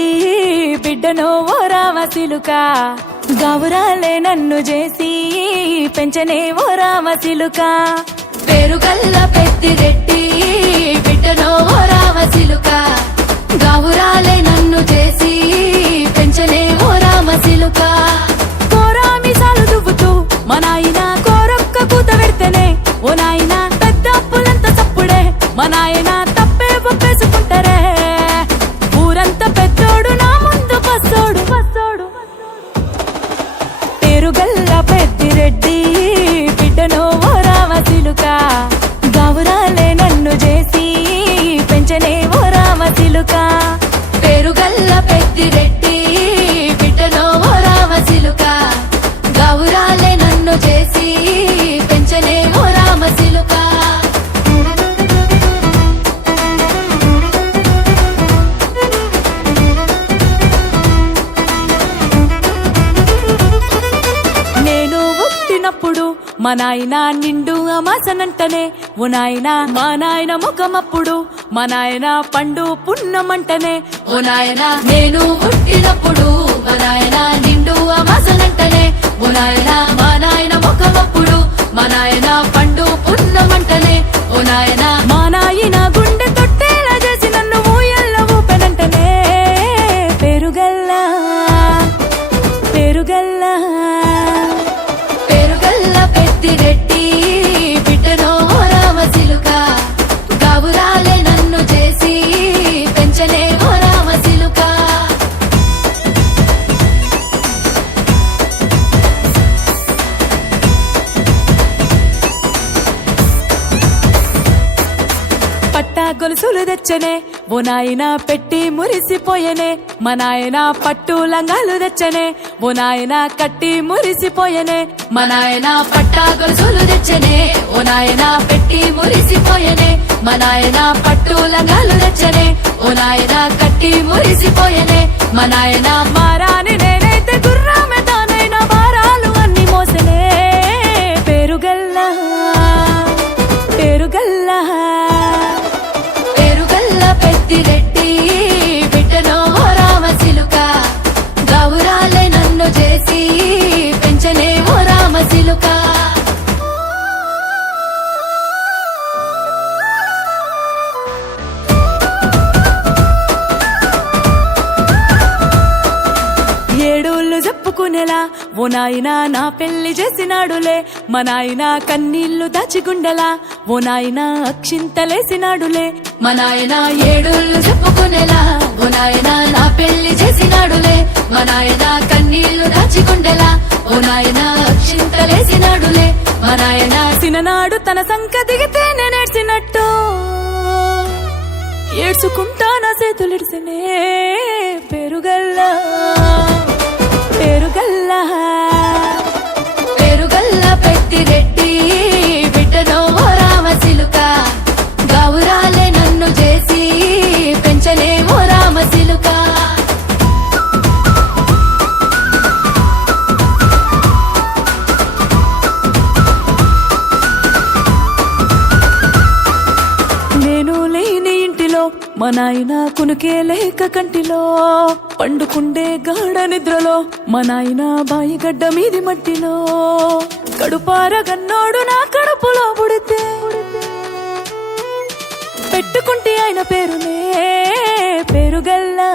రెడ్డి బిడ్డనో ఓ రామసిలుక గౌరాలే నన్ను చేసి పెంచనే ఓ రామసిలుక పేరుగల్ల పెద్దిరెడ్డి బిడ్డనో ఓ రామసిలుక గౌరాలే నన్ను చేసి పెంచనే ఓ రామసిలుక కోరామిసాలు దువ్వుతూ మా నాయన కోరొక్క కూత పెడితేనే ఓ నాయన పెద్ద అప్పులంత సప్పుడే మా నాయన తప్పే ఒప్పేసుకుంటారే ఊరంతా పెద్దోడు నా ముందు బస్సోడు బస్సోడు పేరుగల్ల పెద్దిరెడ్డి బిడ్డనో ఓ రామసిలుక గౌరాలే నన్ను చేసి పెంచనే ఓ రామసిలుక పేరుగల్ల పెద్దిరెడ్డి బిడ్డనో ఓ రామసిలుక గౌరాలే నన్ను చేసి పెంచనే ఓ రామసిలుక నేను పుట్టినప్పుడు మా నాయన నిండు అమాసనంటనే ఓ నాయన మా నాయన ముఖమప్పుడు మా నాయన పండు పున్నమంటనే ఓ నాయనా నేను పుట్టినప్పుడు మా నాయన నిండు అమాసనంటనే ఓ నాయనా మా నాయన ముఖమప్పుడు మా నాయన పండు పున్నమంటనే ఓ నాయనా మా నాయన గుండె తొట్టేలా చేసి నన్ను ఊయల్ల ఊపెనంటనే పేరుగల్లా పేరుగల్లా పేరుగల్ల పెద్దిరెడ్డి బిడ్డనో ఓ రామసిలుక గౌరాలే నన్ను చేసి పెంచనే ఓ రామసిలుక పట్టా గొలుసులు తెచ్చనే ఓ నాయన పెట్టి మురిసిపోయనే మా నాయన పట్టు లంగాలు తెచ్చనే ఓ నాయన కట్టి మురిసిపోయనే మా నాయన పట్టా గొలుసులు తెచ్చనే ఓ నాయన పెట్టి మురిసిపోయనే మా నాయన పట్టు లంగాలు తెచ్చనే ఓ నాయన కట్టి మురిసిపోయనే మా నాయన మారాని నేనైతే గుర్రామె తానైనా భారాలు అన్ని మోసనే పేరుగల్లా పేరుగల్లా పేరుగల్ల పెద్దిరెడ్డి బిడ్డనో ఓ రామసిలుక గౌరాలే నన్ను చేసి పెంచనే ఓ రామసిలుక ఏడోళ్ళు చెప్పుకునేలా ఓ నాయన నా పెళ్లి చేసినాడులే మా నాయన కన్నీళ్లు దాచిగుండెలా ఓ నాయన అక్షింతలేసినాడులే మా నాయన ఏడుళ్ళు చెప్పుకునేలా ఓ నాయన నా పెళ్లి చేసినాడులే మా నాయన కన్నీళ్లు దాచిగుండెలా ఓ నాయన అక్షింతలేసినాడులే మా నాయన సిననాడు తన సంక దిగితే నేనేడ్చినట్టు ఏడ్చుకుంటా నా చేతులిడిసినే పేరుగల్లా పేరుగల్లా పేరుగల్ల పెద్దిరెడ్డి బిడ్డనో ఓ రామసిలుక గౌరాలే నన్ను చేసి పెంచనే ఓ రామసిలుక నేను లేని ఇంటిలో మా నాయన కునుకే లేక కంటిలో పండుకుండే గాఢ నిద్రలో మా నాయన బాయి గడ్డ మీది మట్టిలో కడుపార గన్నోడు నా కడుపులో పుడితే పెట్టుకుంటే ఆయన పేరునే పేరుగల్లా